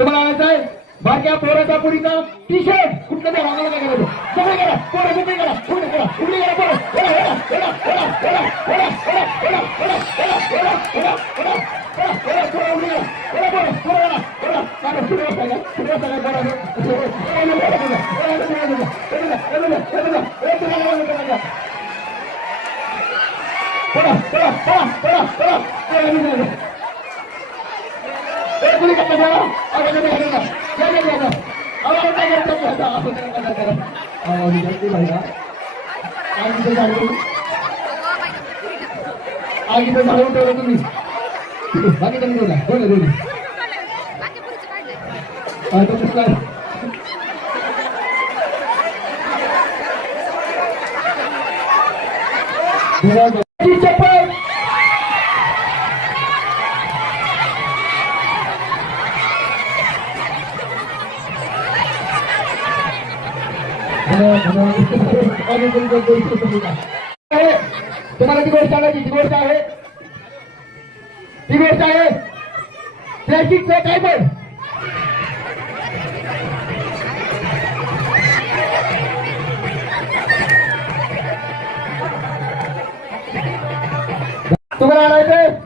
तुम्हाला आणायचं आहे बारक्या पोराचा पुरीचा टी शर्ट कुठलं त्या रागाला काय करायचं सगळं करा पोरं कुठे करा कुठे करा कुठे करा पोरं ओढा, ओढा, तुम्ही बाकी कमी बोला बोला बोला नमस्कार तुम्हाला ती गोष्ट सांगायची ती गोष्ट आहे. ती गोष्ट आहे. प्लॅस्टिकचं काय पण तुम्हाला आणायचं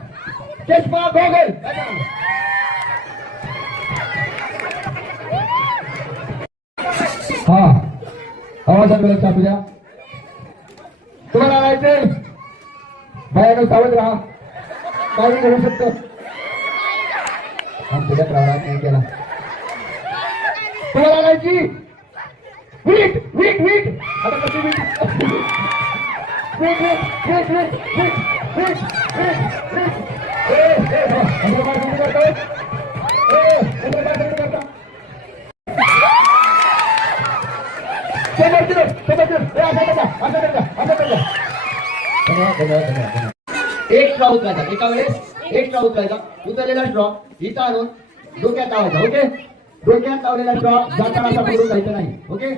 चष्मा गोगल. हा. आवाज आपल्याला चालू द्या तुम्हाला आणायचंय भयानक सावध राहा. काही घडू शकतं. आमच्या प्रवाहात नाही केला. तुला लागायची वीट वीट वीट आता कशी वीट वीट वीट वीट वीट वीट वीट वीट काय समोर समोर असं असं एक स्ट्रॉ उचलायचा एका वेळेस एक स्ट्रॉ उचलायचा उचललेला स्ट्रॉ इथं आणून डोक्यात लावायचा ओके डोक्यात लावलेला स्ट्रॉ जाताना असा पुढून जायचं नाही ओके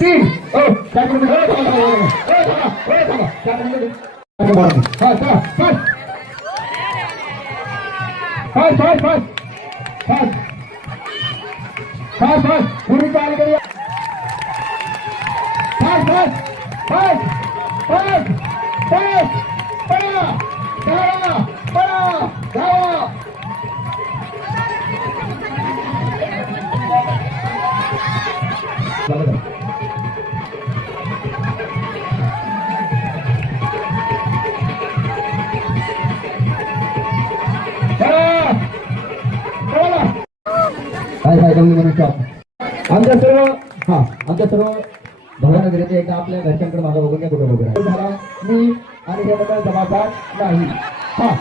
तीन हो काय करू はいはい、どういうことですか。アンジャスロー、はあ、アンジャ。भगवान गरजे एकदा आपल्या घरच्यांकडे माझा वगैरे कुठे वगैरे झाला मी आणि हे मंडळ जबाबदार नाही. हा.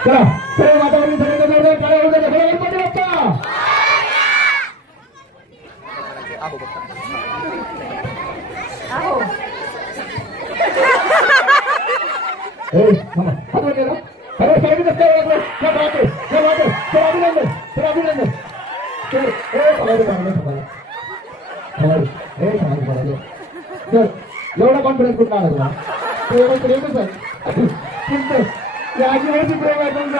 चला. सर्व मातावरणी Hey, अभिनंदन, सर, अभिनंदन. सर, ए, थांबायचं, थांबायचं. थांबायचं. ए, थांबायचं, थांबायचं. सर, एवढा कॉन्फिडन्स कुठं आला तुला तो एवढं प्रेमच आहे तुमचं आजीवरती प्रेम आहे तुमचं.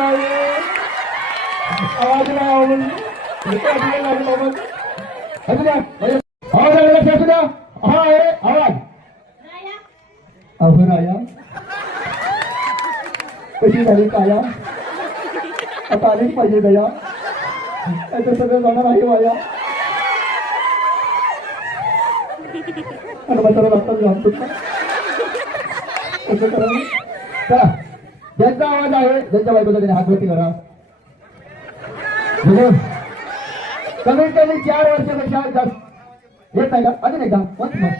आवाज नाही आवडून. आवाज आला लक्षात असू द्या. हा आहे आवाज अहो राया कशी झाली काया आता आलीच पाहिजे दया आता सगळं जाणार आहे वाया. आणि म्हातारा लागतात जाणतो का कसं करा चला. ज्यांचा आवाज आहे ज्यांच्या बायकोचा त्याने हातवरती करा म्हणजे कमीत कमी चार वर्षापेक्षा जास्त. येत नाही का? अजून एकदा. once मग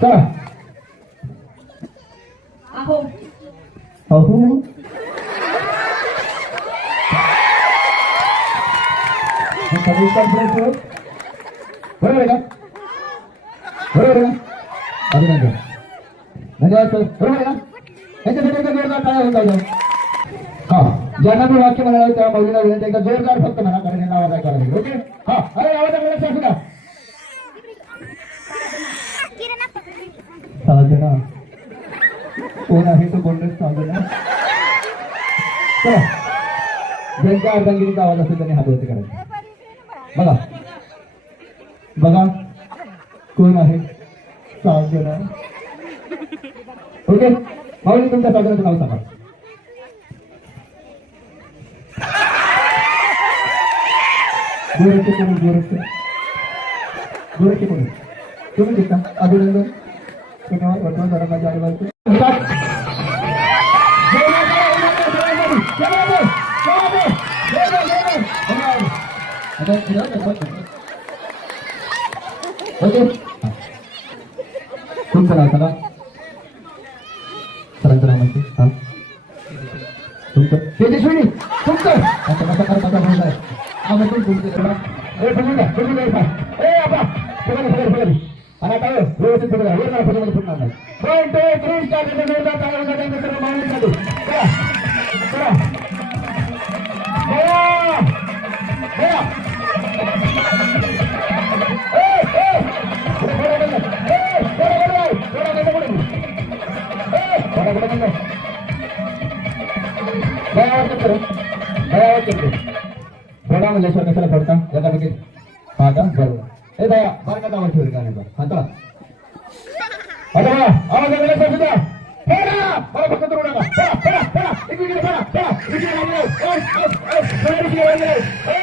चला. अहो अहो. बरोबर आहे का? बरोबर आहे का? अभिनंदन. धन्यवाद सर. बरोबर आहे का? याच्यासाठी एकदा जोरदार काय होऊन जाऊ हा ज्यांना मी वाक्य म्हणाला त्या मौलीला विनंती एकदा जोरदार फक्त म्हणा कारण यांना आवाज लागेल. ओके? हा अरे आवाज आपल्याला असू द्या. कोण आहे तो बोलणंच चालू ना? चला. ज्यांच्या अर्धांगिरीचा आवाज असेल त्यांनी हात वरती करायचा बघा. बघा. कोण आहे? सावधान ओके. माऊली तुमच्या साधनाचं नाव सांगा. गोरखे कोण गोरखे गोरखे कोण तुम्ही दिसता. अभिनंदन. धन्यवाद वर्तमान जरा माझ्या ओके तुम चला चला चला चला म्हणजे हा तुमचं तेजी सुनी तुमचं आता कसा कर कसा बोललाय आम्ही पण तुमचे चला ए बोलूया बोलूया ए बाबा बोला बोला बोला अरे काय व्यवस्थित बोला बोला बोला बोला बोला 1 2 3 4 5 6 7 8 9 10 11 వెళ్ళండి ప్రणाम लेश्वर कैसे पड़ता ज्यादा बगे पाता जरूर ए दया बार का दावा छोड़ गाने पर हंता हंता आओ जल्दी से सीधा हेड़ा बार पकड़ रोड़ा का हेड़ा हेड़ा एक मिनट हेड़ा हेड़ा एक मिनट हेड़ा ओ ओ ओ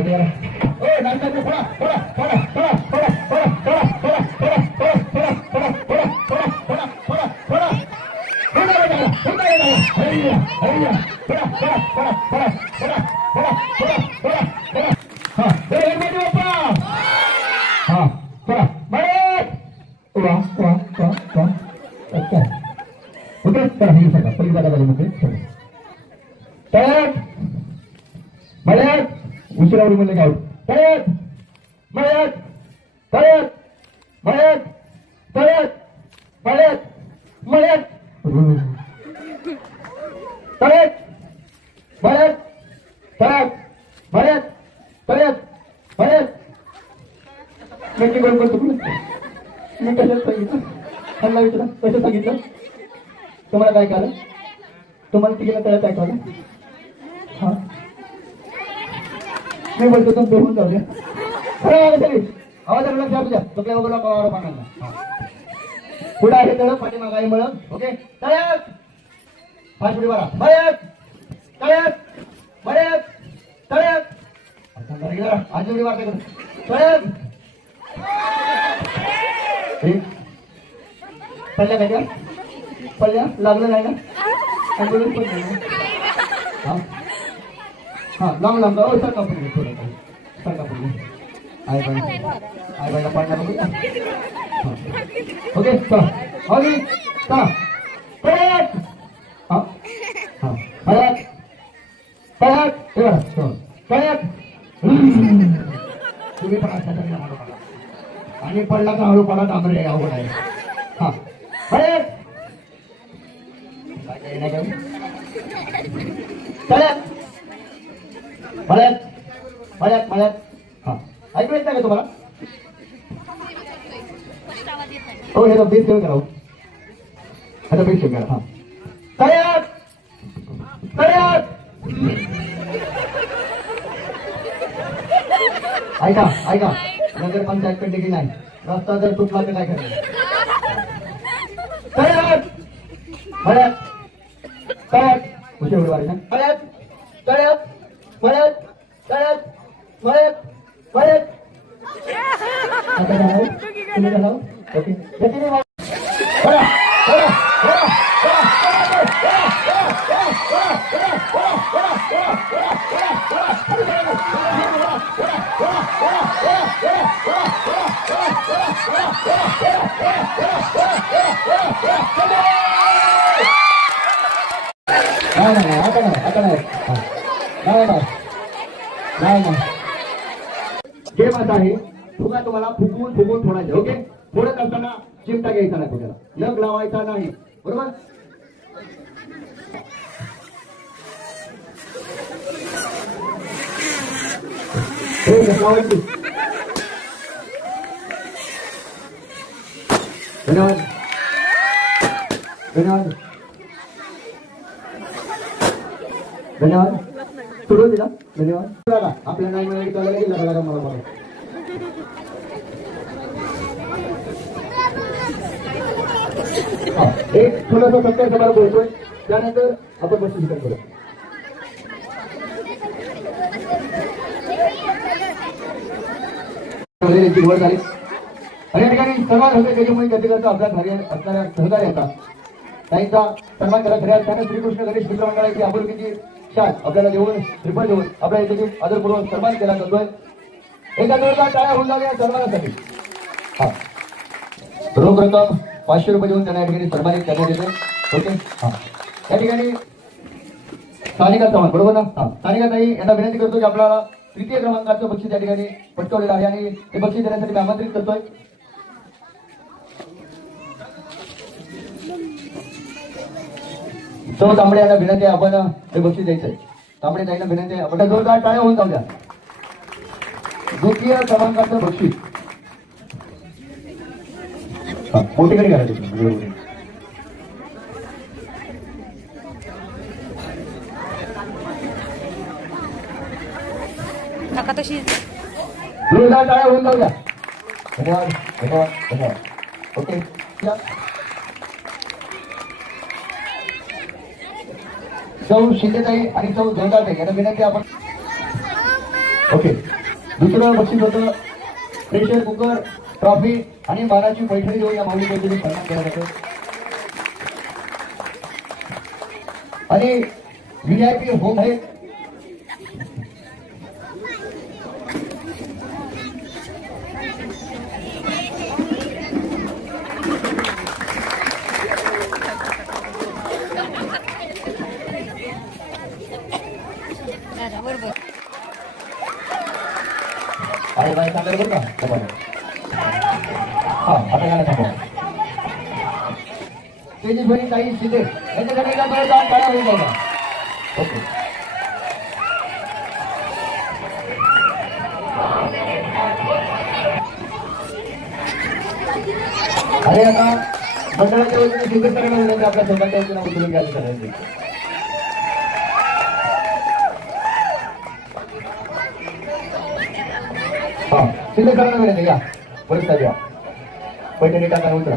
थोडा जरा थांबा जरा ए नाश्ता थोडा थोडा थोडा थोडा थोडा थोडा थोडा थोडा थोडा थोडा थोडा थोडा थोडा थोडा थोडा थोडा थोडा हैया हैया थोडा थोडा थोडा थोडा थोडा थोडा थोडा थोडा थोडा हा ए गणपती बाप्पा हा चला मळत वा वा वा वा ओके ओके तर हे सगळं पहिली जागा झाली उशिरावर म्हणले गाव तळत मळत तळत मळत तळत मळत मळत तळत मळत तळत मळत तळत मळत म्हणजे कोण करतो मी कशात सांगितलं? हल्ला विचार. कसं सांगितलं? तुम्हाला काय कळलं? तुम्हाला तिकडे काय ऐकवलं हां? मी बोलतो तुम बेहून जाऊ द्या. खरं आहे सगळी आवाज आला द्या तुझ्या चुकल्या वगैरे आरोप पाण्याला पुढे आहे तळ पाठीमाग आहे मळ. ओके? तळ्यात! पाच पुढे बरा मळ्यात! तळ्यात! मळ्यात! तळ्यात! आज एवढी वाटते तळ्यात! एक. पडल्या काय का? पडल्या? लागलं नाही ना? ॲम्ब्युलन्स पण नाही हां लांब लांब जाऊ सांगा पण थोडं काही सांगा पण आय ओके चला. अजून चला. परत हां. हां. परत परत परत तुम्ही आणि पडला का हळू पडा डांबरे अवघड आहे. हां. परत नाही काही परत मळ्यात मळ्यात मळ्यात हा. ऐकू येत नाही का तुम्हाला? हो हे बीस घेऊन करा हो. आता बीस घेऊन करा हा. तयार! तयार! ऐका ऐका. नगर पंचायत कडे की नाही? रस्ता जर तुटला तर काय करायचं तयार! मळ्यात तयार! उशीर उडी मारायचा मळ्यात तळ्यात मळत तळत मळत मळत फुगवून ओके? फोडत असताना चिमटा घ्यायचा नाही फुग्याला नग लावायचा नाही. बरोबर? धन्यवाद. धन्यवाद. धन्यवाद. सोडून दिला धन्यवाद. आपल्या नाही मिळाली कळलं की मला बघा. एक थोडंसं सत्कार समारोह बोलतोय त्यानंतर आपण बस ठिकाण करू. यांची निवड झाली. आणि या ठिकाणी सन्मान होते त्याच्यामुळे ज्याच्याकडचा अभ्यास झाले असणाऱ्या सहकारी होता त्यांचा सन्मान करा खऱ्या अर्थानं श्रीकृष्ण गणेश मित्र मंडळाची आपुलकीची शाल आपल्याला देऊन श्रीफळ देऊन आपल्या इथे आदरपूर्वक सन्मान केला जातोय. एका जोरदार टाळ्या होऊन लागल्या सन्मानासाठी हा. रोख रक्कम पाचशे रुपये देऊन त्यांना या ठिकाणी सन्मानित करण्यात येते ओके? हा. या ठिकाणी सानिका चव्हाण बरोबर ना? हा. सानिका ताई यांना विनंती करतो की आपल्याला तृतीय क्रमांकाचं बक्षीस या ठिकाणी पटकवलेलं आहे आणि ते बक्षीस देण्यासाठी मी आमंत्रित करतोय. तो तांबडे यांना विनंती आहे आपण हे बक्षीस द्यायचंय. तांबडे ताईंना विनंती आहे आपण जोरदार टाळ्या होऊन जाऊया. द्वितीय क्रमांकाचं बक्षीस. काका तशी. जोरदार टाळ्या होऊन जाऊया धन्यवाद धन्यवाद धन्यवाद ओके. सौ शिंदेताई आणि सौ यांना विनंती आपण ओके. दुसरं बक्षीस होतं प्रेशर कुकर ट्रॉफी आणि मानाची पैठणी देऊन या माऊली पैठणी सन्मान केला जातो. आणि व्ही आय पी होम आहेत काही शिंदे यांच्याकडे एकदा बरं जाऊन काय होईल बघा ओके. अरे आता मंडळाच्या वतीने शिंदेसरांना विनंती आपल्या स्वतःच्या वतीने उचलून घ्यायला करायचे सिद्ध करायला मिळेल घ्या पुरस्कार द्या पैठणी टाकायला उतरा.